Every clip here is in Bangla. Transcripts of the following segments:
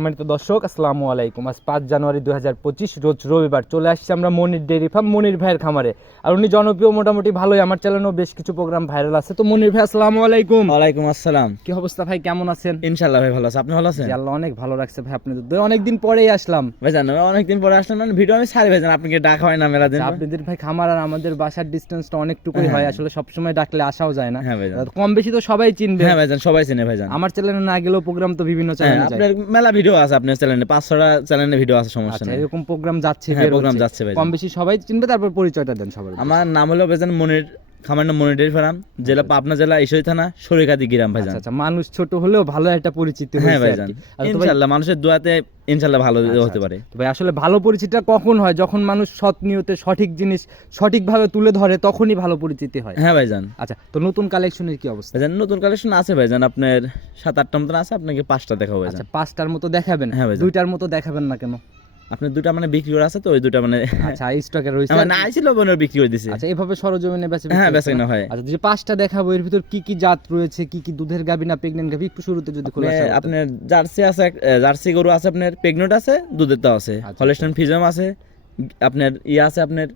সম্মানিত দর্শক আসসালামু আলাইকুম। আজ পাঁচ জানুয়ারি দুই হাজার পঁচিশ রোজ রবিবার চলে আসছি আমরা মনির ডেয়ারি ফার্ম মনির ভাইয়ের খামারে। আর উনি জনপ্রিয় মোটামুটি ভালোই আমার চ্যানেলেও বেশ কিছু প্রোগ্রাম ভাইরাল আছে। তো মনির ভাই আসসালামু আলাইকুম। ওয়ালাইকুম আসসালাম। কি অবস্থা ভাই কেমন আছেন? ইনশাল্লাহ ভাই ভালো আছে। আপনি ভালো আছেন? আল্লাহ অনেক ভালো রাখছে ভাই আপনাদের তো অনেকদিন পরেই আসলাম। ভাই জানো অনেকদিন পরে আসলাম মানে ভিডিও আমি সারি ভাই জান আপনাকে ডাকা হয় না মেলা দিন আপনাদের ভাই খামার আর আমাদের বাসার ডিস্টেন্সটা অনেকটুকুই হয় আসলে সবসময় ডাকলে আসাও যায় না। হ্যাঁ কম বেশি তো সবাই চিনবে। হ্যাঁ ভাই জান সবাই চিনে ভাই জান আমার চ্যানেলে না গেলেও প্রোগ্রাম তো বিভিন্ন হ্যাঁ, চ্যানেলে যায়। আপনার মেলা ভিডিও আছে আপনার চ্যানেলে পাঁচ ছটা চ্যানেলে ভিডিও আছে সমস্যা আচ্ছা নেই। এরকম প্রোগ্রাম যাচ্ছে প্রোগ্রাম বের যাচ্ছে ভাই। কম বেশি সবাই চিনবে তারপর পরিচয়টা দেন সবার আমার নাম হলো বেজান মনির খামার নাম ফার্ম জেলা পাবনা জেলা ঈশ্বরী থানা সরিকাদি গ্রাম ভাইজান। আচ্ছা আচ্ছা মানুষ ছোট হলেও ভালো একটা পরিচিতি হ্যাঁ ভাইজান। আচ্ছা, ভাই- ইনশাল্লাহ মানুষের দোয়াতে ইনশাল্লাহ ভালো আচ্ছা, হতে পারে। ভাই আসলে ভালো পরিচিতিটা কখন হয়? যখন মানুষ সৎ নিয়তে সঠিক জিনিস সঠিকভাবে তুলে ধরে তখনই ভালো পরিচিতি হয়। হ্যাঁ ভাইজান। আচ্ছা তো নতুন কালেকশনের কি অবস্থা? ভাইজান নতুন কালেকশন আছে ভাইজান আপনার সাত আটটা মতন আছে আপনাকে পাঁচটা দেখাবো আচ্ছা পাঁচটার মতো দেখাবেন? হ্যাঁ ভাইজান। দুইটার মতো দেখাবেন না কেন? আপনার দুটা মানে বিক্রি করা আছে তো ওই দুটা মানে আচ্ছা স্টকে রয়েছে মানে আইছিল বনের বিক্রি করে দিছে। আচ্ছা এভাবে সরজমিনে বেচে হ্যাঁ, বেচা না? হয়। আচ্ছা যে পাঁচটা দেখাবো এর ভিতর কি কি জাত রয়েছে কি কি দুধের গাবি না প্রেগন্যান্ট গাবি একটু শুরুতে যদি খোলা আপনি- আপনার জার্সি আছে জার্সি গরু আছে আপনার প্রেগনেন্ট আছে দুধের তো আছে। আচ্ছা, হলস্টাইন ফিজাম আছে আপনার ইয়ে আছে আপনার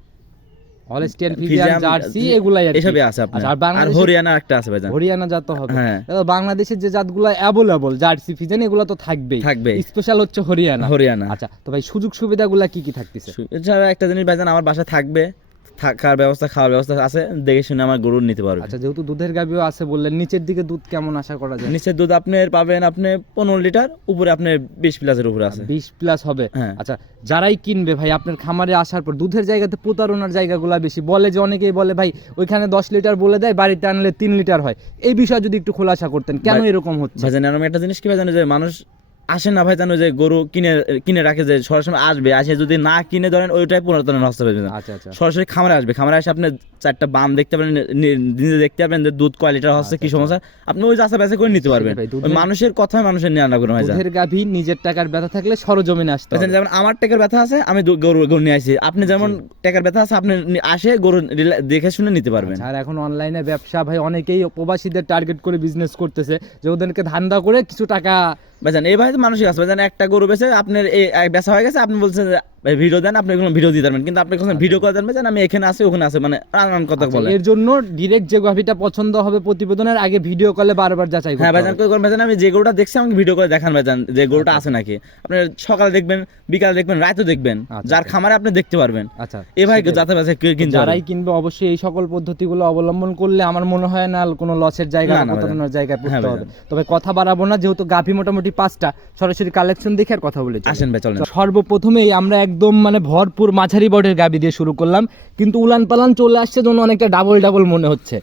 হলস্টিয়ান ফিজিয়ান জার্সি এগুলাই এসবই আছে আপনার। আচ্ছা, আর আর হরিয়ানা একটা আছে ভাইজান। হরিয়ানা জাত হবে। হ্যাঁ। বাংলাদেশের যে জাতগুলো অ্যাভেলেবল জার্সি ফিজিয়ান এগুলো তো থাকবেই। থাকবে স্পেশাল হচ্ছে হরিয়ানা। হরিয়ানা। আচ্ছা তো ভাই সুযোগ সুবিধাগুলো কি কি থাকতেছে? এছাড়া একটা জিনিস ভাইজান আমার বাসা থাকবে। থাকার ব্যবস্থা খাওয়ার ব্যবস্থা আছে দেখে শুনে আমার গরু নিতে পারবে। আচ্ছা যেহেতু দুধের গাবিও আছে বললেন নিচের দিকে দুধ কেমন আশা করা যায়? নিচের দুধ আপনি পাবেন আপনি পনেরো লিটার উপরে আপনার বিশ প্লাসের উপরে আছে। বিশ প্লাস হবে? হ্যাঁ। আচ্ছা যারাই কিনবে ভাই আপনার খামারে আসার পর দুধের জায়গাতে প্রতারণার জায়গাগুলো বেশি। বলে যে অনেকেই বলে ভাই ওইখানে দশ লিটার বলে দেয় বাড়িতে আনলে তিন লিটার হয়। এই বিষয়ে যদি একটু খোলাসা করতেন কেন এরকম হচ্ছে? ভাইজান আমি একটা জিনিস কি ভাইজান যে মানুষ আসে না ভাই জানো যে গরু কিনে কিনে রাখে যে সরাসরি আসবে আসে যদি না কিনে ধরেন ওইটাই পুনরুত্থান ভাইজান আচ্ছা আচ্ছা। সরাসরি খামারে আসবে। খামারে আসে আপনি চারটা বাম দেখতে পারেন নি- নিজে দেখতে পারবেন যে দুধ কয় হচ্ছে কি সমস্যা। আপনি ওই যাচা বাছা করে নিতে পারবেন। মানুষের কথায় মানুষের নিয়ে আনা করুন ভাই দুধের গাভী নিজের টাকার ব্যথা থাকলে সরজমিনে আসতে হবে। যেমন আমার টাকার ব্যথা আছে আমি গরু গরু নিয়ে আসি। আপনি যেমন টাকার ব্যথা আছে আপনি আসে গরু দেখে শুনে নিতে পারবেন। আচ্ছা, আর এখন অনলাইনে ব্যবসা ভাই অনেকেই প্রবাসীদের টার্গেট করে বিজনেস করতেছে। যে ওদেরকে ধান্দা করে কিছু টাকা ভাইজান এই ভাই তো মানুষই আছে। ভাইজান একটা গরু বেছে আপনার এই বেচা হয়ে গেছে আপনি বলছেন ভাই ভিডিও দেন আপনি কোনো ভিডিও দিতে পারবেন কিন্তু আপনি কোনো ভিডিও করে দেন ভাইজান আমি এখানে আছি ওখানে আছে মানে নানান কথা আচ্ছা, বলে। এর জন্য ডিরেক্ট যে গাভিটা পছন্দ হবে প্রতিবেদনের আগে ভিডিও কলে বারবার যাচাই হ্যাঁ ভাইজান কই ভাইজান আমি যে গরুটা দেখছি আমাকে ভিডিও করে দেখান ভাইজান যে গরুটা আছে নাকি। আপনি সকালে দেখবেন বিকালে দেখবেন রাতেও দেখবেন আচ্ছা, যার আচ্ছা। খামারে আপনি দেখতে পারবেন। আচ্ছা এ ভাই। যাতে বাজে কিনতে যারাই কিনবে অবশ্যই এই সকল পদ্ধতিগুলো অবলম্বন করলে আমার মনে হয় না কোনো লসের জায়গা না, জায়গায় হ্যাঁ, পড়তে হবে। তবে কথা বাড়াবো না যেহেতু গাভী মোটামুটি পাঁচটা। সরাসরি কালেকশন দেখে আর কথা বলে আসেন ভাই চলেন। সর্বপ্রথমেই আমরা একদম মানে ভরপুর মাঝারি বর্ডের গাবি দিয়ে শুরু করলাম কিন্তু উলান পালান চলে আসছে জন্য অনেকটা ডাবল ডাবল মনে হচ্ছে।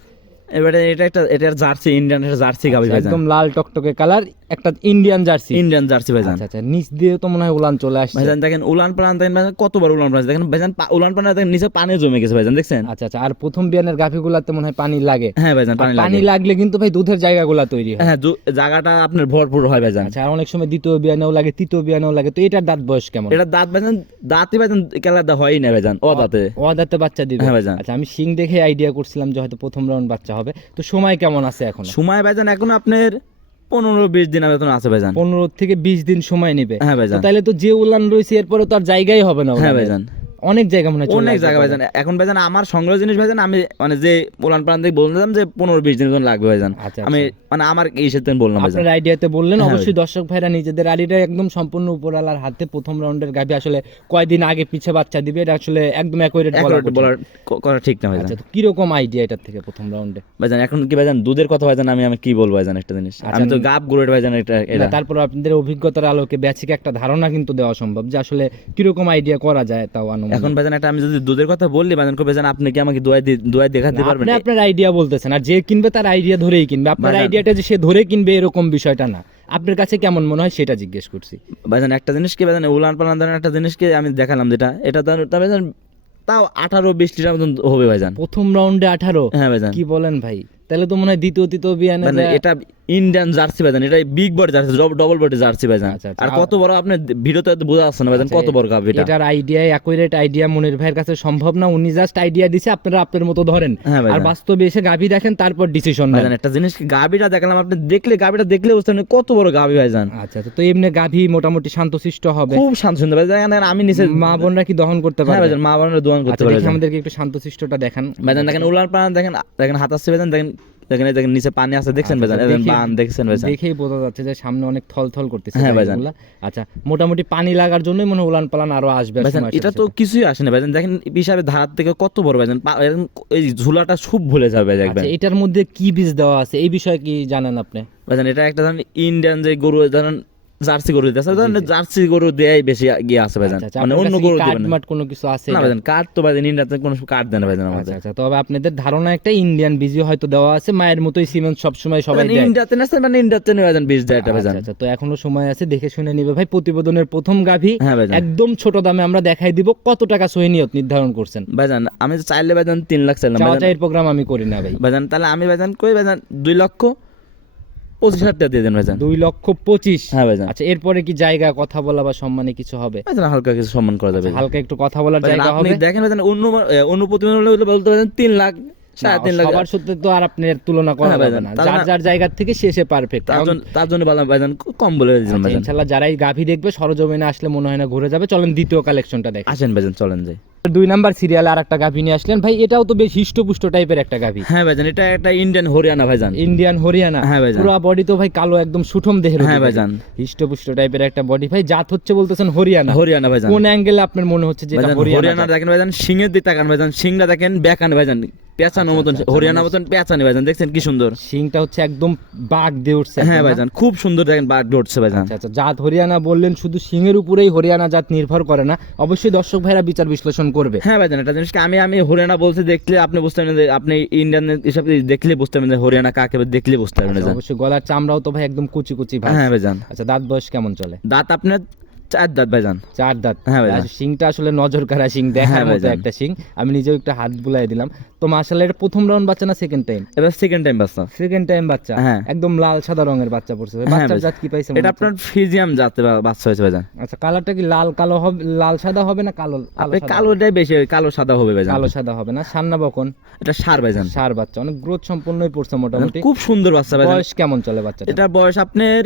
এবারে এটা একটা এটা জার্সি ইন্ডিয়ান একটা জার্সি গাবি ভাইজান। একদম লাল টকটকে কালার একটা ইন্ডিয়ান জার্সি। ইন্ডিয়ান জার্সি ভাইজান। আচ্ছা আচ্ছা নিচ দিয়ে তো মনে হয় উলান চলে আসছে। ভাইজান দেখেন উলান পালান দেখেন ভাইজান কতবার উলান পালান দেখেন ভাইজান উলান পালান দেখেন নিচে পানি জমে গেছে ভাইজান দেখছেন? আচ্ছা আচ্ছা আর প্রথম বিয়ানের গাভিগুলাতে মনে হয় পানি লাগে। হ্যাঁ ভাইজান পানি পানি লাগলে কিন্তু ভাই দুধের জায়গাগুলা তৈরি হয়। হ্যাঁ জায়গাটা আপনার ভরপুর হয় ভাইজান। আচ্ছা আর অনেক সময় দ্বিতীয় বিয়ানেও লাগে তৃতীয় বিয়ানেও লাগে তো এটার দাঁত বয়স কেমন? এটা দাঁত ভাইজান দাঁতই ভাইজান কেলা দা হয়ই না ভাইজান ও দাঁতে ও দাঁতে বাচ্চা দিবে। হ্যাঁ ভাইজান। আচ্ছা আমি সিং দেখে আইডিয়া করছিলাম যে হয়তো প্রথম রাউন্ড বাচ্চা হবে। তো সময় কেমন আছে এখন? সময় ভাইজান এখন আপনার পনেরো বিশ দিন বেতন আছে ভাইজান। পনেরো থেকে বিশ দিন সময় নেবে। হ্যাঁ ভাইজান। তাহলে তো যে উলান রয়েছে এরপরে তো আর জায়গাই হবে না হ্যাঁ। ভাইজান। অনেক জায়গা মনে হয় অনেক জায়গা ভাইজান। এখন ভাইজান আমার সংগ্রহ জিনিস ভাইজান আমি মানে যে উলান পালান থেকে বললাম যে পনেরো বিশ দিন লাগবে ভাইজান। আচ্ছা, আমি মানে আমার এই সাথে বললাম ভাইজান। আইডিয়াতে বললেন হ্যাঁ অবশ্যই দর্শক ভাইরা নিজেদের আইডিয়া একদম সম্পূর্ণ উপরালার হাতে প্রথম রাউন্ডের গাভি আসলে কয়দিন আগে পিছে বাচ্চা দিবে এটা আসলে একদম অ্যাকুরেট। বলার করা ঠিক না ভাইজান। আচ্ছা তো কীরকম আইডিয়া এটার থেকে প্রথম রাউন্ডে ভাইজান এখন কি ভাইজান দুধের কথা ভাইজান আমি আমি কি বলব ভাইজান একটা জিনিস? আচ্ছা, আমি তো গাব গুড়ের ভাইজান এটা এটা। তারপর আপনাদের অভিজ্ঞতার আলোকে বেসিক একটা ধারণা কিন্তু দেওয়া সম্ভব যে আসলে কীরকম আইডিয়া করা যায় তাও আনুমানিক। এখন ভাইজান একটা আমি যদি দুধের কথা বললি ভাইজান কবে ভাইজান আপনি কি আমাকে দোয়াই দোয়াই দেখাতে পারবেন? আপনি আপনার আইডিয়া বলতেছেন আর যে কিনবে তার আইডিয়া ধরেই কিনবে। আপনার আইডিয়াটা যে সে ধরে কিনবে এরকম বিষয়টা না। আপনার কাছে কেমন মনে হয় সেটা জিজ্ঞেস করছি। ভাইজান একটা জিনিস কি ভাইজান উলান পালান ধরেন একটা জিনিসকে আমি দেখালাম যেটা এটা ভাইজান তাও আঠারো বিশ লিটার মতন হবে ভাইজান। প্রথম রাউন্ডে আঠারো? হ্যাঁ ভাইজান। কি বলেন ভাই? তাহলে তো মনে হয় দ্বিতীয় তৃতীয় বিয়ানে এটা ইন্ডিয়ান জার্সি ভাইজান এটা big body jersey double body jersey ভাইজান। আচ্ছা। আর কত বড় আপনি ভিডিওতে বোঝা যাচ্ছে না ভাইজান আচ্ছা, কত বড় গাভ এটা? এটার আইডিয়া অ্যাকুরেট আইডিয়া মনির ভাইয়ের কাছে সম্ভব না উনি জাস্ট আইডিয়া দিছে আপনারা আপনার মতো ধরেন। হ্যাঁ আর বাস্তবে এসে গাভী দেখেন তারপর ডিসিশন নেন। একটা জিনিস কি গাভিটা দেখালাম আপনি দেখলে গাভিটা দেখলে বুঝতে পারেন কত বড় গাভি ভাইজান। আচ্ছা আচ্ছা, তো এমনি গাভী মোটামুটি শান্তশিষ্ট হবে। খুব শান্ত সুন্দর ভাইজান আমি নিচে মা বোনরা কি দহন করতে হ্যাঁ পারবে ভাইজান মা বোনের দোয়ান করতে আচ্ছা পারে আমাদেরকে একটু শান্তশিষ্টটা দেখান। ভাইজান দেখেন উলার পান দেখেন দেখেন হাত আসছে ভাইজান দেখেন দেখেন এই দেখেন নিচে পানি আছে দেখছেন আচ্ছা, ভাইজান? বান দেখছেন ভাইজান? দেখেই বোঝা যাচ্ছে যে সামনে অনেক থল থল করতেছে হ্যাঁ, ভাইজান। আচ্ছা মোটামুটি পানি লাগার জন্যই মনে উলান পালান আরও আসবে ভাইজান এটা তো কিছুই আসে না ভাইজান। দেখেন হিসাবে ধার থেকে কত বড় ভাইজান? এই ঝুলাটা খুব ভুলে যাবে দেখবেন আচ্ছা এটার মধ্যে কি বীজ দেওয়া আছে? এই বিষয়ে কি জানেন আপনি? ভাইজান এটা একটা ধরেন ইন্ডিয়ান যে গরু ধরেন জার্সি গরু ধরেন জার্সি গরু দেয়াই বেশি গিয়ে আছে ভাইজান। আচ্ছা, আচ্ছা, মানে অন্য গরু দিবেন না। কোনো কিছু আছে না ভাইজান তো ভাইজান ইন্ডিয়াতে কোনো কাঠ দেয় না ভাইজান আচ্ছা আমাদের। আচ্ছা তবে আপনাদের ধারণা একটা ইন্ডিয়ান বীজই হয়তো দেওয়া আছে মায়ের মতোই সিমেন্ট সবসময় সবাই দেয়। ইন্ডিয়াতে না মানে ইন্ডিয়াতে ভাইজান বীজ দেয় এটা ভাইজান। আচ্ছা আচ্ছা, তো এখনও সময় আছে দেখে শুনে নিবে ভাই। প্রতিবেদনের প্রথম গাভী হ্যাঁ একদম ছোট দামে আমরা দেখাই দিব কত টাকা সহি নিয়ত নির্ধারণ করছেন। ভাইজান আমি চাইলে ভাইজান তিন লাখ চাইলাম। ভাইজান প্রোগ্রাম আমি করি না ভাই। ভাইজান তাহলে আমি ভাইজান কই? ভাইজান দুই লক্ষ। পঁচিশ হাজার টাকা দিয়ে দেন ভাইজান। দুই লক্ষ পঁচিশ। হ্যাঁ ভাইজান। আচ্ছা এরপরে কি জায়গা কথা বলা বা সম্মানে কিছু হবে? ভাইজান হালকা কিছু সম্মান করা যাবে। হালকা একটু কথা বলার জায়গা হবে। দেখেন ভাইজান অন্য এ, অন্য প্রতিবেদন বলতে পারেন তিন লাখ সবার তো আর আপনার তুলনা করা হ্যাঁ যাবে না। যার যার জায়গা থেকে শেষে পারফেক্ট তার জন্য বললাম ভাইজান কম বলে দিলাম ভাইজান। যারাই গাভী দেখবে সরজমিনে আসলে মনে হয় না ঘুরে যাবে। চলেন দ্বিতীয় কালেকশনটা দেখ। আসেন ভাইজান চলেন যাই। দুই নাম্বার সিরিয়ালে আর একটা গাভী নিয়ে আসলেন। ভাই এটাও তো বেশ হিষ্টপুষ্ট টাইপের একটা গাভী। হ্যাঁ ভাইজান এটা একটা ইন্ডিয়ান হরিয়ানা ভাইজান। ইন্ডিয়ান হরিয়ানা হ্যাঁ ভাইজান। পুরো বডি তো ভাই কালো একদম সুঠম দেহের হ্যাঁ। ভাইজান। হিষ্টপুষ্ট টাইপের একটা বডি ভাই জাত হচ্ছে বলতেছেন হরিয়ানা হরিয়ানা ভাইজান। কোন অ্যাঙ্গেলে আপনার মনে হচ্ছে যে হরিয়ানা দেখেন ভাইজান সিংহের দিকে তাকান ভাইজান সিংটা দেখেন বেকান ভাইজান। পেঁচানো মতন আচ্ছা, হরিয়ানা মতন পেঁচানি ভাইজান দেখছেন কি সুন্দর? সিংটা হচ্ছে একদম বাঘ দিয়ে উঠছে হ্যাঁ ভাইজান খুব সুন্দর দেখেন বাঘ দিয়ে উঠছে ভাইজান। আচ্ছা আচ্ছা জাত হরিয়ানা বললেন শুধু সিংহের উপরেই হরিয়ানা জাত নির্ভর করে না অবশ্যই দর্শক ভাইরা বিচার বিশ্লেষণ করবে। হ্যাঁ ভাইজান একটা জিনিস কি আমি আমি হরিয়ানা বলতে দেখলে আপনি বুঝতে পারবেন যে আপনি ইন্ডিয়ান হিসাবে দেখলে বুঝতে পারবেন যে হরিয়ানা কাকে দেখলে বুঝতে পারবেন আচ্ছা, অবশ্যই গলার চামড়াও তো ভাই একদম কুচি কুচি ভাই হ্যাঁ ভাইজান। আচ্ছা দাঁত বয়স কেমন চলে? দাঁত আপনার চার দাঁত ভাইজান। চার দাঁত। হ্যাঁ। আর শিংটা আসলে নজর কারা শিং দেখার হ্যাঁ মতো একটা শিং। আমি নিজেও একটা হাত বুলাই দিলাম। তো মাশাআল্লাহ এটা প্রথম রাউন্ড বাচ্চা না সেকেন্ড টাইম এবার সেকেন্ড টাইম বাচ্চা। সেকেন্ড টাইম বাচ্চা? হ্যাঁ। একদম লাল সাদা রঙের বাচ্চা পড়ছে। ভাই। হ্যাঁ বাচ্চার জাত কি পাইছে এটা আপনার ফিজিয়াম জাতে বাচ্চা হয়েছে ভাইজান। আচ্ছা কালারটা কি লাল কালো হবে লাল সাদা হবে না কালো আপনি? কালোটাই বেশি কালো সাদা হবে ভাইজান। কালো সাদা হবে না। সান্না বকন এটা সার ভাইজান। সার বাচ্চা। অনেক গ্রোথ সম্পন্নই পড়ছে মোটামুটি। খুব সুন্দর বাচ্চা ভাইজান। বয়স কেমন চলে বাচ্চা এটা বয়স আপনার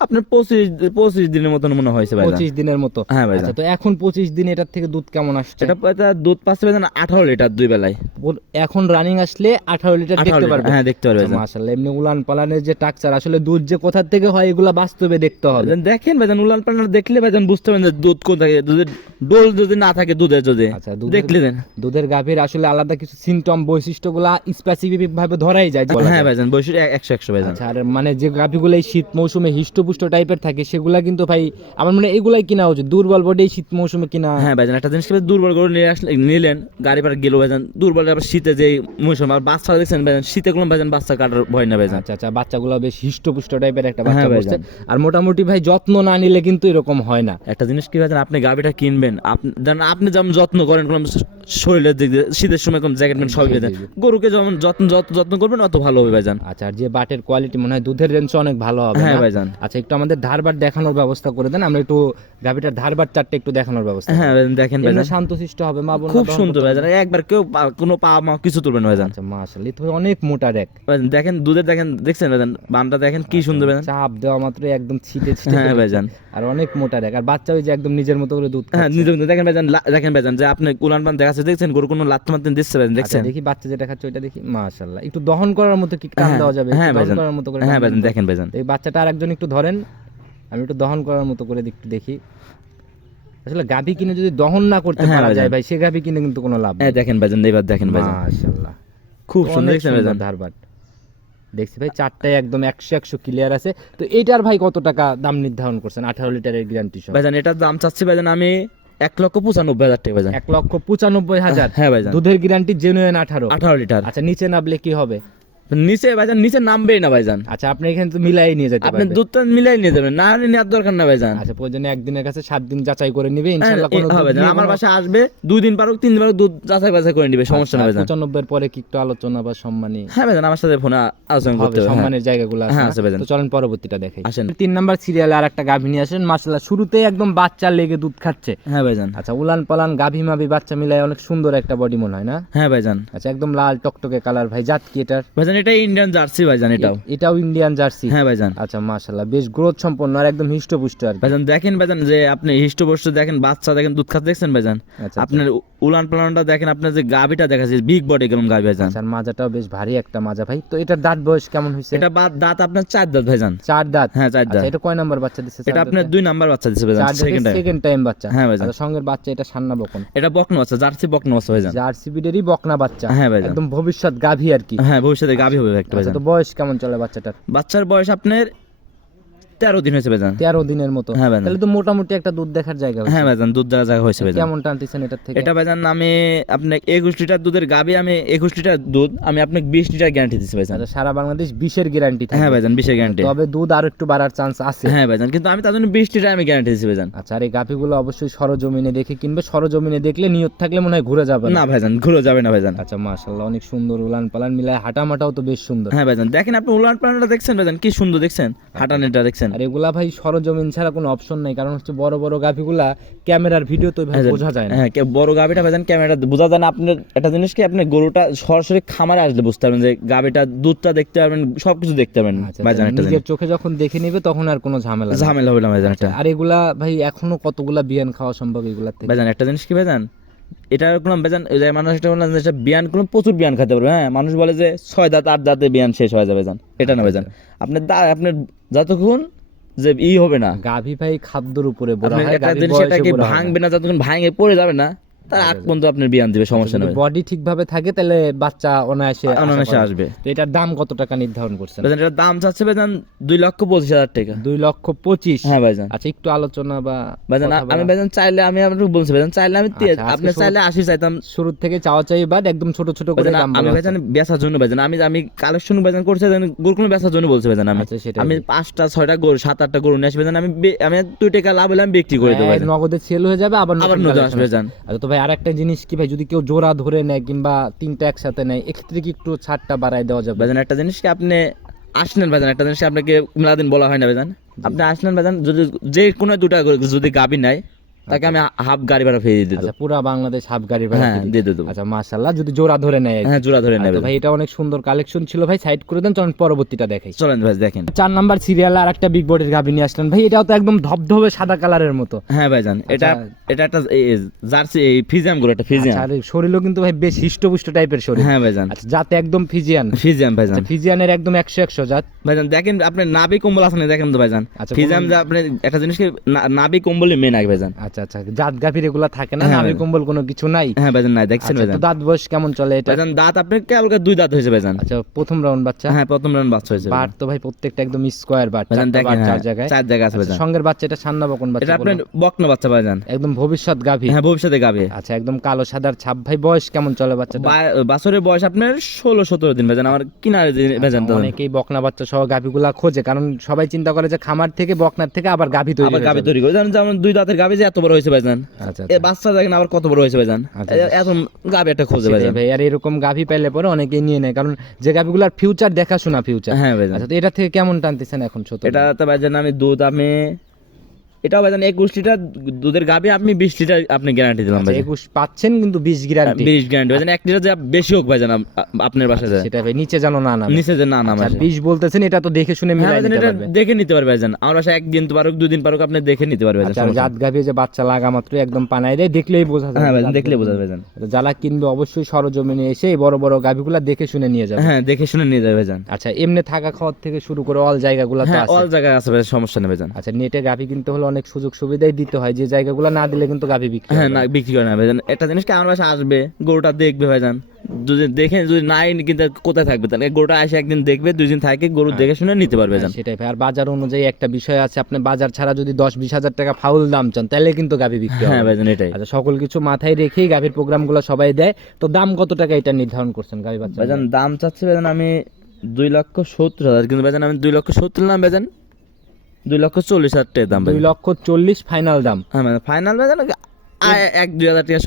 আপনার পঁচিশ পঁচিশ দিনের মতন মনে হয়েছে ভাইজান। পঁচিশ দিনের মতো। হ্যাঁ ভাইজান। আচ্ছা তো এখন পঁচিশ দিন এটার থেকে দুধ কেমন আসছে? এটা এটা দুধ পাচ্ছে ভাইজান আঠারো লিটার দুই বেলায়। এখন রানিং আসলে আঠারো লিটার দেখতে পারবে। হ্যাঁ দেখতে পারবে ভাইজান। এমনি উলান পালানের যে টাকচার আসলে দুধ যে কোথা থেকে হয় এগুলা বাস্তবে দেখতে হবে। দেখেন ভাইজান উলান পালান দেখলে ভাইজান বুঝতে পারবেন দুধ কোন থাকে দুধের ডোল যদি না থাকে দুধের যদি। আচ্ছা, দেখলে দেন। দুধের গাভীর আসলে আলাদা কিছু সিমটম বৈশিষ্ট্যগুলা স্পেসিফিক ভাবে ধরাই যায় হ্যাঁ। ভাইজান বয়স একশো একশো ভাইজান। আচ্ছা আর মানে যে গাভীগুলো এই শীত মৌসুমে হিষ্টপুষ্ট টাইপের থাকে সেগুলা কিন্তু ভাই আমার মানে এগুলাই কিনা উচিত। দুর্বল বডি শীত মৌসুমে কিনা। হ্যাঁ ভাইজান একটা জিনিস দুর্বল করে নিয়ে আসলে নিলেন গাড়ি পাড়া গেল ভাইজান দুর্বল আবার শীতে যে মৌসুম আর বাচ্চা দেখছেন ভাইজান শীতে কোনো ভাইজান বাচ্চা কাটার ভয় না ভাইজান আচ্ছা আচ্ছা বাচ্চাগুলো বেশ হিষ্টপুষ্ট টাইপের একটা বাচ্চা হ্যাঁ বসছে আর মোটামুটি ভাই যত্ন না নিলে কিন্তু এরকম হয় না। একটা জিনিস কি ভাইজান আপনি গাড়িটা কিনবেন আপনি আপনি যেমন যত্ন করেন কোনো শরীরের দিক দিয়ে শীতের সময় কোন জ্যাকেট প্যান্ট সবই দেন। গরুকে যেমন যত্ন যত্ন করবেন অত ভালো হবে ভাইজান আচ্ছা আর যে বাটের কোয়ালিটি মনে হয় দুধের রেঞ্জ অনেক ভালো হবে হ্যাঁ ভাইজান। আচ্ছা একটু আমাদের ধারবার দেখানোর ব্যবস্থা করে দেন আমরা একটু গাভিটার ধারবার চারটে একটু দেখানোর ব্যবস্থা হ্যাঁ দেখেন ভাইজান। শান্তশিষ্ট হবে মা বোন খুব সুন্দর ভাইজান। একবার কেউ কোনো পা মা কিছু তুলবেন না ভাইজান। আচ্ছা মাশাআল্লাহ তো অনেক মোটা রেক দেখেন দুধের দেখেন দেখছেন ভাইজান? বানটা দেখেন কি সুন্দর ভাইজান। চাপ দেওয়া মাত্রই একদম ছিটে ছিটে হ্যাঁ ভাইজান। আর অনেক মোটা রেক আর বাচ্চা ওই যে একদম নিজের মতো করে দুধ হ্যাঁ নিজের নিজে নিজে দেখেন ভাইজান দেখেন ভাইজান যে আপনি উলান পান দেখাচ্ছে দেখছেন? গরু কোনো লাত্ত মাত্তে দিচ্ছে ভাইজান আচ্ছা, দেখছেন? দেখি বাচ্চা যেটা খাচ্ছে ওইটা দেখি। মাশাআল্লাহ একটু দহন করার মতো কি টান হ্যাঁ, দেওয়া যাবে? হ্যাঁ ভাইজান। করার মতো করে হ্যাঁ ভাইজান। দেখেন ভাইজান। এই বাচ্চাটা আরেকজন একটু ধরেন আমি একটু দহন করার মতো করে একটু দেখি। আসলে গাভী কিনে যদি দহন না করতে হ্যাঁ, পারা যায় ভাই। সে গাভী কিনে কিন্তু কোনো লাভ হ্যাঁ দেখেন ভাইজান এবার দেখেন ভাইজান মাশাআল্লাহ। খুব সুন্দর দেখছেন ভাইজান ধারবাট দেখছি ভাই চারটায় একদম একশো একশো ক্লিয়ার আছে। তো এটার ভাই কত টাকা দাম নির্ধারণ করছেন? আঠারো লিটারের গ্যারান্টি সহ। ভাইজান এটার দাম চাচ্ছি ভাইজান আমি এক লক্ষ পঁচানব্বই হাজার টাকা ভাইজান এক লক্ষ পঁচানব্বই হাজার। হ্যাঁ ভাইজান দুধের গ্যারান্টি জেনুইন আঠারো। আঠারো লিটার। আচ্ছা নিচে নামলে কি হবে? নিচে ভাইজান নিচে নামবেই না ভাইজান। আচ্ছা আপনি এখানে তো মিলাই নিয়ে যেতে আপনি দুধটা মিলাই নিয়ে যাবেন না নেওয়ার দরকার না ভাইজান। আচ্ছা প্রয়োজনে একদিনের কাছে সাত দিন যাচাই করে নিবে হ্যাঁ, ইনশাআল্লাহ কোনো হবে না। আমার বাসায় আসবে দুই দিন পারুক তিন দিন পারুক দুধ যাচাই বাছাই করে নিবে সমস্যা না আচ্ছা, ভাইজান। পঁচানব্বইয়ের পরে কি একটু আলোচনা বা সম্মানী হ্যাঁ ভাইজান আমার সাথে ফোনে আলোচনা করতে হবে হ্যাঁ। সম্মানের জায়গাগুলো আছে হ্যাঁ, আছে ভাইজান। তো চলেন পরবর্তীটা দেখাই। আসেন। তিন নাম্বার সিরিয়ালে আর একটা গাভী নিয়ে আসেন মাসাল্লাহ শুরুতে একদম বাচ্চা লেগে দুধ খাচ্ছে। হ্যাঁ ভাইজান। আচ্ছা উলান পালান গাভী মাভি বাচ্চা মিলাই অনেক সুন্দর একটা বডি মনে হয় না? হ্যাঁ ভাইজান। আচ্ছা একদম লাল টকটকে কালার ভাই জাত কি এটার? ভাইজান এটা ইন্ডিয়ান জার্সি ভাইজান এটাও। এটাও ইন্ডিয়ান জার্সি হ্যাঁ ভাইজান। আচ্ছা বেশ গ্রোথ সম্পন্ন আর একদম হিষ্টপুষ্ট আর ভাইজান দেখেন ভাইজান যে আপনি হিষ্টপোষ্ট দেখেন বাচ্চা দেখেন দুধ দেখছেন ভাইজান? আচ্ছা আপনার উলান পালানটা দেখেন আপনার যে দেখাচ্ছে বিগ বডি কেমন গাভি ভাইজান। আচ্ছা আর মাজাটাও বেশ ভারী একটা মাজা ভাই। তো এটার দাঁত বয়স কেমন এটা বাদ দাঁত আপনার চার দাঁত ভাইজান। চার দাঁত? হ্যাঁ চার আচ্ছা দাঁত। এটা কয় নাম্বার বাচ্চা দিচ্ছে এটা আপনার দুই নাম্বার বাচ্চা দিচ্ছে ভাইজান সেকেন্ড টাইম সেকেন্ড টাইম বাচ্চা। হ্যাঁ ভাইজান। আচ্ছা, সঙ্গের বাচ্চা এটা সান্না বকন। এটা বকনা বাচ্চা জার্সি বকনা বাচ্চা ভাইজান। জার্সি বিডেরই বকনা বাচ্চা। হ্যাঁ ভাইজান। একদম ভবিষ্যৎ গাভী আর কি। হ্যাঁ ভবিষ্যতে গাভি হবে একটা আচ্ছা তো বয়স কেমন চলে বাচ্চাটার? বাচ্চার বয়স আপনার তেরো দিন হয়েছে তেরো দিনের মতো। হ্যাঁ। তাহলে তো মোটামুটি একটা দুধ দেখার জায়গা হ্যাঁ দুধ দেওয়া জায়গা হয়েছে কেমন টানতেছেন এটার থেকে? এটা আমি একুশ লিটার দুধের গাবি আমি একুশ লিটার দুধ আমি আপনাকে বিশ লিটার গ্যারান্টি দিচ্ছি সারা বাংলাদেশ বিশের গ্যারান্টি হ্যাঁ বিশের গ্যারান্টি তবে দুধ আরও একটু বাড়ার চান্স আছে। হ্যাঁ কিন্তু আমি তার জন্য বিশ লিটার আমি গ্যারান্টি দিচ্ছি আচ্ছা আর এই গাভিগুলো অবশ্যই সরজমিনে দেখে কিনবে। সরজমিনে দেখলে নিয়ত থাকলে মনে হয় ঘুরে যাবে না। ভাইজান ঘুরে যাবে না ভাইজান আচ্ছা মাশাআল্লাহ অনেক সুন্দর উলান পালান মিলায়। হাঁটা মাটাও তো বেশ সুন্দর। হ্যাঁ ভাইজান দেখেন আপনি উলান পালানটা দেখছেন ভাইজান কি সুন্দর দেখছেন? হাঁটানিটা দেখছেন? আর এগুলা ভাই সরজমিন ছাড়া কোনো অপশন নাই কারণ হচ্ছে বড় বড় গাভিগুলা ক্যামেরার ভিডিও তো ভাই বোঝা যায় না। হ্যাঁ বড় গাবিটা ভাইজান ক্যামেরা বোঝা যায় না আপনার একটা জিনিস কি আপনি গরুটা সরাসরি খামারে আসলে বুঝতে পারবেন যে গাবিটা দুধটা দেখতে পারবেন সবকিছু দেখতে পারবেন আচ্ছা, ভাইজান আচ্ছা, একটা নিজের চোখে যখন দেখে নিবে তখন আর কোনো ঝামেলা ঝামেলা হবে না ভাইজান একটা। আর এগুলা ভাই এখনও কতগুলা বিয়ান খাওয়া সম্ভব এগুলা থেকে ভাইজান একটা জিনিস কি ভাইজান এটা কোনো ওই যে মানুষ একটা বললাম যে এটা বিয়ান কোনো প্রচুর বিয়ান খেতে পারবে হ্যাঁ মানুষ বলে যে ছয় দাঁত আট দাঁতে বিয়ান শেষ হয়ে যাবে ভাইজান এটা না ভাইজান আপনার দা আপনার যতক্ষণ যে ই হবে না গাভি ভাই খাদ্যর উপরে হয় সেটাকে। ভাঙবে না যতক্ষণ ভাঙে পড়ে যাবে না তার আগ পর্যন্ত আপনার বিয়ান দিবে সমস্যা নেই। বডি ঠিকভাবে থাকে তাহলে বাচ্চা অনায়াসে অনায়াসে আসবে। তো এটার দাম কত টাকা নির্ধারণ করছেন? ভাইজান এটার দাম চাচ্ছে ভাইজান দুই লক্ষ পঁচিশ হাজার টাকা। দুই লক্ষ পঁচিশ? হ্যাঁ ভাইজান আচ্ছা একটু আলোচনা বা ভাইজান আমি ভাইজান চাইলে আমি আপনাকে বলছি ভাইজান চাইলে আমি আচ্ছা, আপনি শুরু- চাইলে আশি চাইতাম। শুরুর থেকে চাওয়া চাই বাদ একদম ছোট ছোট করে দাম আমি ভাইজান বেচার জন্য ভাইজান আমি আমি কালেকশন ভাইজান করছি ভাইজান গরুগুলো বেচার জন্য বলছি ভাইজান আমি। আচ্ছা, আমি পাঁচটা ছয়টা গরু সাত আটটা গরু নিয়ে আসি ভাইজান আমি আমি দুই টাকা লাভ হলে আমি বিক্রি করে দেবো হ্যাঁ, ভাইজান নগদে সেল হয়ে যাবে আবার আবার আসবে আসবে। আচ্ছা তো ভাই আর একটা জিনিস কি ভাই যদি কেউ জোড়া ধরে নেয় কিংবা তিনটা একসাথে নেয় এক্ষেত্রে কি একটু ছাড়টা বাড়ায় দেওয়া যাবে? ভাইজান একটা জিনিস কি আপনি আসলেন ভাইজান একটা জিনিস আপনাকে মেলাদিন বলা হয় না ভাইজান? আপনি আসলেন ভাইজান যদি যে কোনো দুটা যদি গাবি নাই তাকে আমি হাফ গাড়ি ভাড়া ফিরিয়ে দিত আচ্ছা পুরা বাংলাদেশ হাফ গাড়ি ভাড়া হ্যাঁ দিয়ে দিত আচ্ছা মাশাআল্লাহ যদি জোড়া ধরে নেয়। হ্যাঁ জোড়া ধরে আচ্ছা, নেবে। ভাই এটা অনেক সুন্দর কালেকশন ছিল। ভাই সাইড করে দেন চলুন পরবর্তীটা দেখাই। চলেন ভাই দেখেন। চার নাম্বার সিরিয়াল আর একটা বিগ বডির গাভি নিয়ে আসলেন। ভাই এটাও তো একদম ধবধবে সাদা কালারের মতো। হ্যাঁ ভাইজান এটা আচ্ছা। এটা একটা জার্সি এই ফিজিয়াম গরু একটা ফিজিয়াম। আচ্ছা, আর শরীরও কিন্তু ভাই বেশ হিষ্টপুষ্ট টাইপের শরীর। হ্যাঁ ভাইজান। আচ্ছা যাতে একদম ফিজিয়ান। ফিজিয়াম ভাইজান। আচ্ছা ফিজিয়ানের একদম একশো একশো জাত। ভাইজান দেখেন আপনি নাবি কম্বল আছে না দেখেন তো ভাইজান। আচ্ছা, ফিজাম যে আপনি একটা জিনিস কি না- নাবি কম্বলই মেন আগে ভাইজান। আচ্ছা আচ্ছা। জাত গাভীর এগুলা থাকে না হ্যাঁ, নাভি কম্বল কোনো কিছু নাই। হ্যাঁ ভাইজান নাই দেখছেন আচ্ছা, ভাইজান? তো দাঁত বয়স কেমন চলে এটা? ভাইজান দাঁত আপনার কেবল দুই দাঁত হয়েছে ভাইজান? আচ্ছা প্রথম রাউন্ড বাচ্চা? হ্যাঁ প্রথম রান বাচ্চা হয়েছে বাট তো ভাই প্রত্যেকটা একদম স্কোয়ার বাট চারটা দেখেন হ্যাঁ, চার জায়গায়। চার জায়গা আছে আচ্ছা, ভাইজান। সঙ্গের বাচ্চা এটা সান্না বকন বাচ্চা এটা আপনার। বকনা বাচ্চা ভাইজান। একদম ভবিষ্যৎ গাভী। হ্যাঁ ভবিষ্যতে গাবে আচ্ছা একদম কালো সাদার ছাপ। ভাই বয়স কেমন চলে বাচ্চা বাছরের বয়স আপনার ষোলো সতেরো দিন ভাইজান আমার কিনারে ভাইজান তো অনেকেই বকনা বাচ্চা সহ গাভীগুলা খোঁজে কারণ সবাই চিন্তা করে যে খামার থেকে বকনার থেকে আবার গাভী তৈরি আবার হয়ে তৈরি করে। যেমন দুই দাঁতের গাবে যে এত বড় হয়েছে ভাইজান। আচ্ছা বাচ্চা দেখেন আবার কত বড় হয়েছে ভাইজান। এখন গাভি একটা খোঁজে ভাইজান। ভাই আর এরকম গাভি পাইলে পরে অনেকেই নিয়ে নেয় কারণ যে গাভীগুলার ফিউচার দেখাশোনা ফিউচার হ্যাঁ ভাইজান। আচ্ছা তো এটা থেকে কেমন টানতেছেন এখন ছোট এটা তো ভাইজান আমি দুধ আমি এটাও ভাইজান একুশ লিটার দুধের গাবে আপনি বিশ লিটার আপনি গ্যারান্টি দিলাম আচ্ছা, ভাই। একুশ পাচ্ছেন কিন্তু বিশ গ্যারান্টি বিশ গ্যারান্টি ভাইজান এক লিটার যে বেশি হোক ভাইজান আপনার বাসায় যায়। সেটা ভাই নিচে জানো না না নিচে যে না আসে। বিশ বলতেছেন এটা তো দেখে শুনে হ্যাঁ মিলাই নিতে এটা দেখে নিতে পারবে ভাইজান আমার বাসায় একদিন তো পারুক দুদিন পারুক আপনি দেখে নিতে পারবে ভাইজান আচ্ছা জাত গাভী যে বাচ্চা লাগা মাত্র একদম পানায় দেয় দেখলেই বোঝা। যায় হ্যাঁ ভাইজান জাত দেখলে বোঝা ভাইজান যারা কিনবে অবশ্যই সরজমিনে এসে এই বড় বড় গাভীগুলা দেখে শুনে নিয়ে যাবে। হ্যাঁ দেখে শুনে নিয়ে যাবে ভাইজান আচ্ছা এমনি থাকা খাওয়ার থেকে শুরু করে অল জায়গাগুলো তো হ্যাঁ আছে। অল জায়গায় আছে ভাই সমস্যা নেই ভাইজান আচ্ছা নেটে গাভী কিনতে হলে অনেক সুযোগ সুবিধাই দিতে হয় যে জায়গাগুলো না দিলে কিন্তু গাভী বিক্রি হ্যাঁ না। বিক্রি করে না ভাইজান একটা জিনিস কি আমার বাসায় আসবে গরুটা দেখবে ভাইজান যদি দেখে যদি নাই কিন্তু কোথায় থাকবে? তাহলে গরুটা এসে একদিন দেখবে দুই দিন থাকে গরু দেখে শুনে নিতে পারবে ভাইজান সেটাই ভাই। আর বাজার অনুযায়ী একটা বিষয় আছে আপনি বাজার ছাড়া যদি দশ বিশ হাজার টাকা ফাউল দাম চান তাহলে কিন্তু গাভী বিক্রি হ্যাঁ ভাইজান এটাই। আচ্ছা সকল কিছু মাথায় রেখেই গাভীর প্রোগ্রামগুলো সবাই দেয়। তো দাম কত টাকা এটা নির্ধারণ করছেন গাভী বাচ্চা ভাইজান দাম চাচ্ছে ভাইজান আমি দুই লক্ষ সত্তর হাজার কিন্তু ভাইজান আমি দুই লক্ষ সত্তর নাম ভাইজান দুই লক্ষ চল্লিশ হাজার টাকা দাম দুই লক্ষ চল্লিশ ফাইনাল দাম। হ্যাঁ মানে ফাইনাল আ- এক দুই হাজার টাকা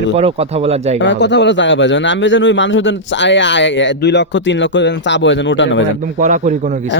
এরপরও কথা বলার জায়গা কথা বলার জায়গা পাই মানে আমি যেন ওই মানুষ দুই লক্ষ তিন লক্ষ যেন চাবো যেন ওটা না একদম কড়াকড়ি কোনো কিছু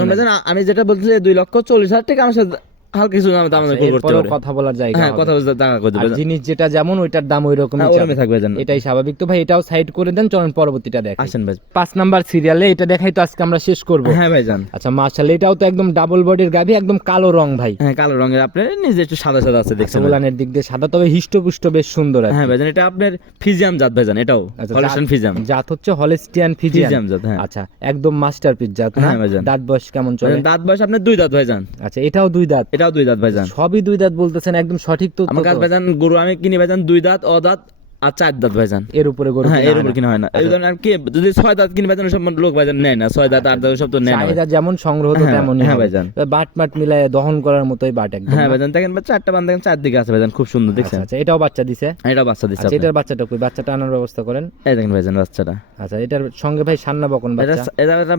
আমি যেটা বলছি দুই লক্ষ চল্লিশ হাজার টাকা আমার সাথে হালকা কিছু দাম দাম করতে পারে। কথা বলার জায়গা হ্যাঁ কথা বলতে টাকা করতে পারে। জিনিস যেটা যেমন ওইটার দাম ওই রকমই হ্যাঁ থাকবে জান এটাই স্বাভাবিক। তো ভাই এটাও সাইড করে দেন চলেন পরবর্তীটা দেখ। আসেন ভাই। পাঁচ নাম্বার সিরিয়ালে এটা দেখাই তো আজকে আমরা শেষ করব। হ্যাঁ ভাইজান আচ্ছা মার্শাল এটাও তো একদম ডাবল বডির গাভি একদম কালো রং ভাই। হ্যাঁ কালো রঙের। আপনার নিজে একটু সাদা সাদা আছে দেখছেন ভাই। উলানের দিক দিয়ে সাদা তবে হিষ্টপুষ্ট বেশ সুন্দর। হ্যাঁ ভাইজান এটা আপনার ফিজিয়াম জাত ভাইজান এটাও আচ্ছা, জাত- ফিজিয়াম। জাত হচ্ছে হলেস্টিয়ান ফিজিয়াম। জাত হ্যাঁ। আচ্ছা একদম মাস্টারপিস জাত হ্যাঁ, ভাইজান। দাঁত বয়স কেমন চলে? দাঁত বয়স আপনার দুই দাঁত ভাইজান আচ্ছা এটাও দুই দাঁত। এটাও দুই দাঁত ভাইজান। সবই দুই দাঁত বলতেছেন একদম সঠিক তো আমার কাছে ভাইজান গরু আমি কিনি ভাইজান দুই দাঁত অদাঁত দাঁত আর চার দাঁত ভাইজান। এর উপরে গরু হ্যাঁ এর হয় উপর না। কিনা হয় না। এই ধরনের আর কি যদি ছয় দাঁত কিনে ভাইজান সব লোক ভাইজান নেয় না। ছয় দাঁত আট দাঁত সব তো নেয় না। যেমন সংগ্রহ তো হ্যাঁ, তেমনই হ্যাঁ ভাইজান। বাট মাট মিলায় দহন করার মতোই বাট একদম হ্যাঁ ভাইজান দেখেন চারটা বান দেখেন চারদিকে আছে ভাইজান খুব সুন্দর আচ্ছা দেখছেন? আচ্ছা এটাও বাচ্চা দিছে? এটা বাচ্চা দিচ্ছে আচ্ছা এটার বাচ্চাটা কই? বাচ্চাটা আনার ব্যবস্থা করেন। এই দেখেন ভাইজান বাচ্চাটা। আচ্ছা এটার সঙ্গে ভাই সান্না বকন বাচ্চা। এটা এটা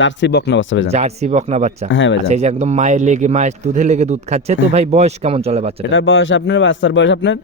জার্সি বকনা বাচ্চা ভাইজান। জার্সি বকনা বাচ্চা। হ্যাঁ ভাইজান। আচ্ছা এই যে একদম মায়ের লেগে মায়ের দুধে লেগে দুধ খাচ্ছে তো ভাই বয়স কেমন চলে বাচ্চাটা এটার বয়স আপনার বাচ্চার বয়স আপনার?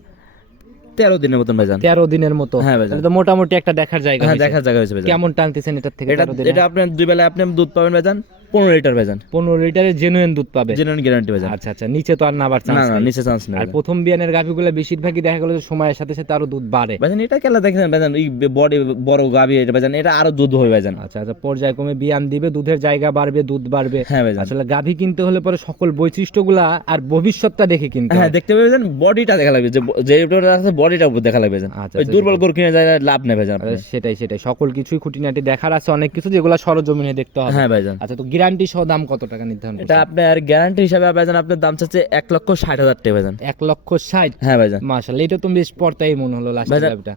তেরো দিনের মতন ভাইজান তেরো দিনের মতো। হ্যাঁ ভাইজান। তো মোটামুটি একটা দেখার জায়গা হ্যাঁ দেখার জায়গা হয়েছে ভাইজান কেমন টানতেছেন এটার থেকে এটা আপনি এটা আপনার দুই বেলায় আপনি দুধ পাবেন ভাইজান পনেরো লিটার ভাইজান পনেরো লিটারের জেনুইন দুধ পাবে। জেনুইন গ্যারান্টি ভাইজান আচ্ছা আচ্ছা নিচে তো আর নাবার চান্স না নিচে চান্স নেই আর প্রথম বিয়ানের গাভিগুলো বেশিরভাগই দেখা গেল যে সময়ের সাথে সাথে আরও দুধ বাড়ে। ভাইজান এটা কেলা দেখেন ভাইজান এই বডি বড় গাবি এটা ভাইজান এটা আরও দুধ হবে ভাইজান আচ্ছা আচ্ছা পর্যায়ক্রমে বিয়ান দিবে দুধের জায়গা বাড়বে দুধ বাড়বে। হ্যাঁ ভাইজান আসলে গাভী কিনতে হলে পরে সকল বৈশিষ্ট্যগুলা আর ভবিষ্যৎটা দেখে কিনতে হ্যাঁ দেখতে পাবেন ভাইজান বডিটা দেখা লাগবে যে যে আছে বডিটা দেখা লাগবে ভাইজান আচ্ছা, ওই আচ্ছা, দুর্বল গরু কিনে যায় লাভ নেই আপনার। সেটাই সেটাই সকল কিছুই খুঁটিনাটি দেখার আছে অনেক কিছু যেগুলো সরজমিনে দেখতে হবে। হ্যাঁ ভাইজান আচ্ছা তো গ্যারান্টি সহ দাম কত টাকা নির্ধারণ এটা? আপনার গ্যারান্টি হিসাবে ভাইজান আপনার দাম চাচ্ছে এক লক্ষ ষাট হাজার টাকা ভাইজান। এক লক্ষ ষাট? হ্যাঁ ভাইজান। মাশাআল্লাহ এটা তো বেশ পর্তাই মনে হলো লাস্ট গাভিটা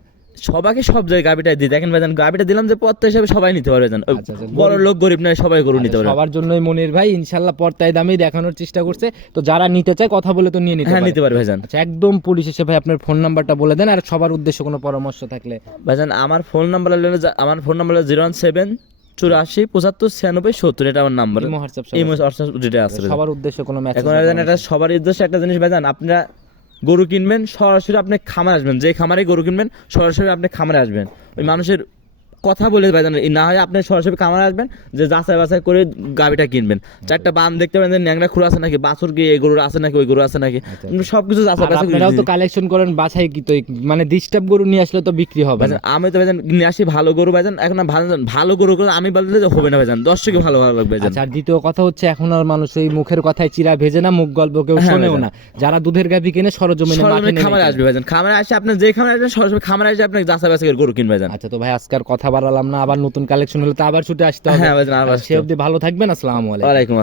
সবাইকে সব জায়গায় গাবিটা দিই দেখেন ভাইজান গাবিটা দিলাম যে পত্র হিসাবে সবাই নিতে পারবে ওই আচ্ছা, আচ্ছা, বড় লোক গরিব নয় সবাই গরু নিতে পারবে। সবার জন্যই মনির ভাই ইনশাল্লাহ পর্তায় দামেই দেখানোর চেষ্টা করছে। তো যারা নিতে চায় কথা বলে তো নিয়ে নিতে হ্যাঁ নিতে পারবে ভাইজান। আচ্ছা একদম পুলিশ হিসেবে ভাই আপনার ফোন নাম্বারটা বলে দেন আর সবার উদ্দেশ্যে কোনো পরামর্শ থাকলে। ভাইজান আমার ফোন নাম্বার হলো আমার ফোন নাম্বার হলো জিরো ওয়ান সেভেন চুরাশি পঁচাত্তর ছিয়ানব্বই সত্তর এটা আমার নাম্বার এই হোয়াটসঅ্যাপ যেটা আছে। সবার উদ্দেশ্যে কোনো মেসেজ এখন এটা সবার উদ্দেশ্যে একটা জিনিস ভাইজান আপনারা গরু কিনবেন সরাসরি আপনি খামারে আসবেন। যে খামারে গরু কিনবেন সরাসরি আপনি খামারে আসবেন। ওই মানুষের কথা বলে ভাইজান এই না হয় আপনি সরাসরি খামারে আসবেন যে যাচাই বাছাই করে গাবিটা কিনবেন। চারটা বান দেখতে পাবেন যে ন্যাংরা খুঁড়ো আছে নাকি বাছুর কি এই গরুর আছে নাকি ওই গরু আছে নাকি? আপনি সবকিছু যাচাই বাছাই আপনারাও তো কালেকশন করেন বাছাই কি তো মানে ডিস্টার্ব গরু নিয়ে আসলে তো বিক্রি হবে আমি তো ভাইজান নিয়ে আসি ভালো গরু ভাইজান। এখন ভালো ভালো গরু করে আমি বললে যে হবে না ভাইজান। দর্শকে ভালো ভালো লাগবে আচ্ছা আর দ্বিতীয় কথা হচ্ছে এখন আর মানুষ এই মুখের কথায় চিরা ভেজে না মুখ গল্প কেউ হ্যাঁ, শোনেও না। যারা দুধের গাভি কিনে সরজমিনে খামারে আসবে ভাইজান। খামারে আসে আপনি যে খামারে আসবেন সরাসরি খামারে আসে আপনি যাচাই বাছাই গরু কিনবেন ভাইজান। আচ্ছা তো ভাই আজকাল কথা বাড়ালাম না আবার নতুন কালেকশন হলে তো আবার ছুটে আসতে হবে। হ্যাঁ আবার সে অবধি ভালো থাকবেন আসসালামু আলাইকুম।